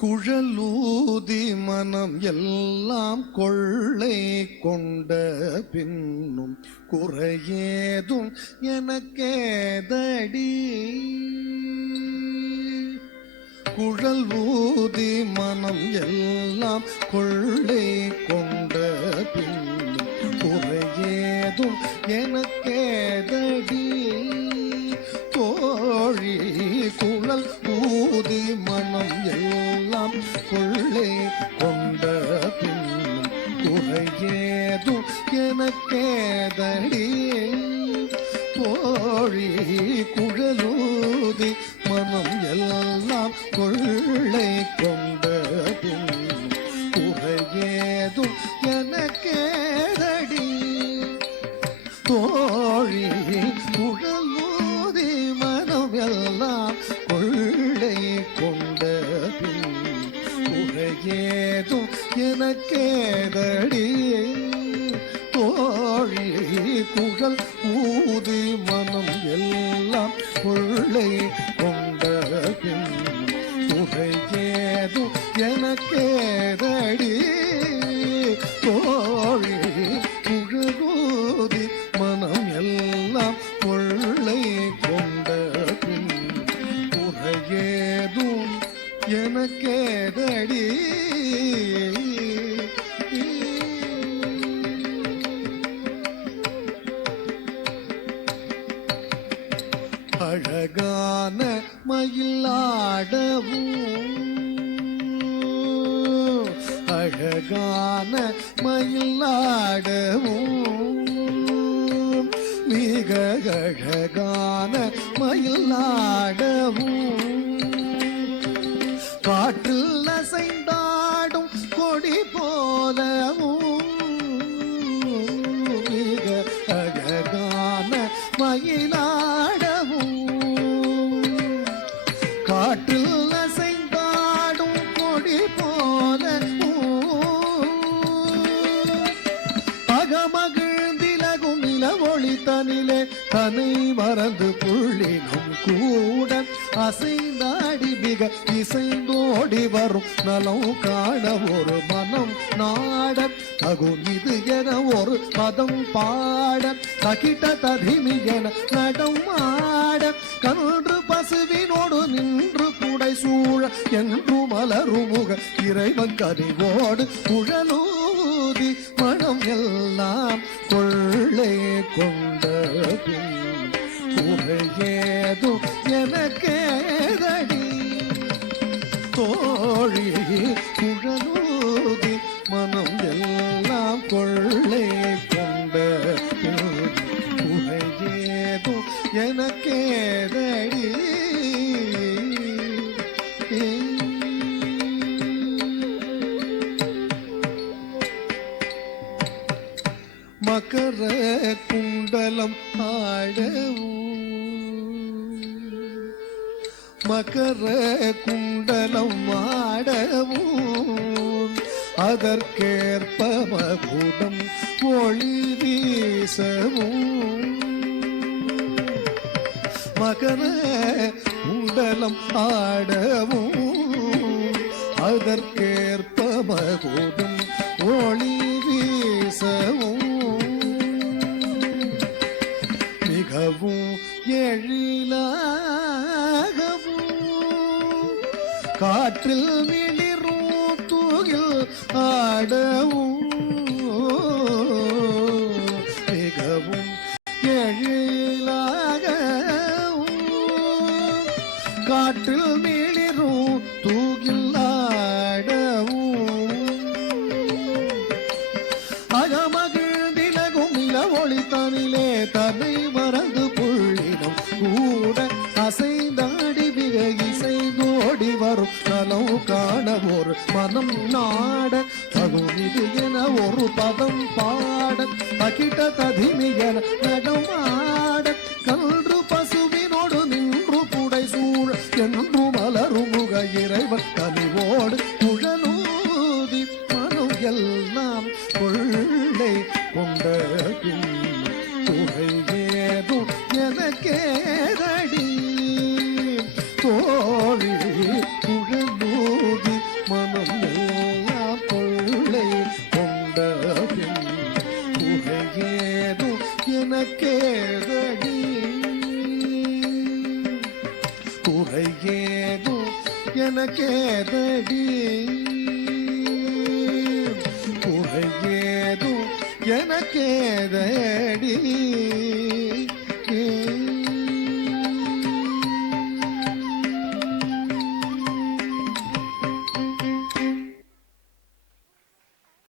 குழலூதி மனம் எல்லாம் கொள்ளை கொண்ட பின்னும் குறையேதும் எனக்கேதடி. குழல் ஊதி மனம் எல்லாம் கொள்ளை கொண்ட பின்னும் குறையேதும் எனக்கேதடி. தோழி குழல் ஊதி மனம் எல்லாம் கொள்ளை கொண்ட பின்னும் குறையேதும் எனக்கேதடி. தோழி குழலூதி மனம் எல்லாம் கொள்ளை கொண்ட பின்னும் குறையேதும் எனக்கேதடி. தோழி குழலூதி மனம் எல்லாம் கொள்ளை கொண்ட பின்னும் குறையேதும் எனக்கேதடி. தோழி குழல் ஊதி மனம் எல்லாம் கொள்ளை கொண்ட பின்னும் குறையேதும் எனக்கேதடி. தோழி குழலூதி மனம் எல்லாம் கொள்ளை கொண்ட பின்னும் குறையேதும் எனக்கேதடி. அழகான மயிலாடவும் அழகான மயிலாடவும் மிக அழகான மயிலாடவும் காற்றில் அசைந்தாடும் கொடி போலவும் மிக அழகான மயிலாடவும் காற்றில் அசைந்தாடும் கொடி போலவும் அகமகிழ்ந்திலகும் நிலவொளி தனிலே தனை மறந்து புள்ளினும் கூட அசைந்தாடி மிக இசைந்தோடி வரும் நலம் காண ஒரு மனம் நாட தகும் இது என ஒரு பதம் பாட தகிட்ட ததிமி என நடம் ஆட கன்று பசுவினோடு நின்று குடை சூழ என்று மலருமுக இறைவன் கனிவோடு குழலூதி மனம் எல்லாம் கொள்ளை கொண்ட குறையேதும் எனக்கேதடி. தோழி குழலூதி மனம் எல்லாம் கொள்ளை கொண்ட குறையேதும் எனக்கேதடி. மகர குண்டலம் ஆடவும் மகர குண்டலம் ஆடவும் அதற்கேற்ப மகுடம் ஒளி வீசவும் மகர குண்டலம் ஆடவும் அதற்கேற்ப மகுடம் ஒளி வீசவும் மிகவும் எழிலாகவும் காற்றில் மிளிரும் தூகில் ஆடவும் மிகவும் எழிலாகவும் காற்றில் மிளிரும் தூகில் ஆடவும் அகமகிழ்ந்திலகும் நிலவொளி தனிலே தன்னை மறந்து புள்ளினம் கூட அசைந்தாடி மிக இசைந்தோடி வரும் நலம் காண ஒரு மனம் நாட தகும் இது என ஒரு பதம் பாட தகிட்ட ததிமி என நடம் ஆட கன்று பசுவினோடு நின்று புடை சூழ என்று மலருமுக இறைவன் கனிவோடு குழலூதி மனம் எல்லாம் கொள்ளை கொண்ட குறையேதும் எனக்கேதடி. தோழி குழலூதி எனக்கேதடி குறையேதும் எனக்கேதடி குறையேதும் எனக்கேதடி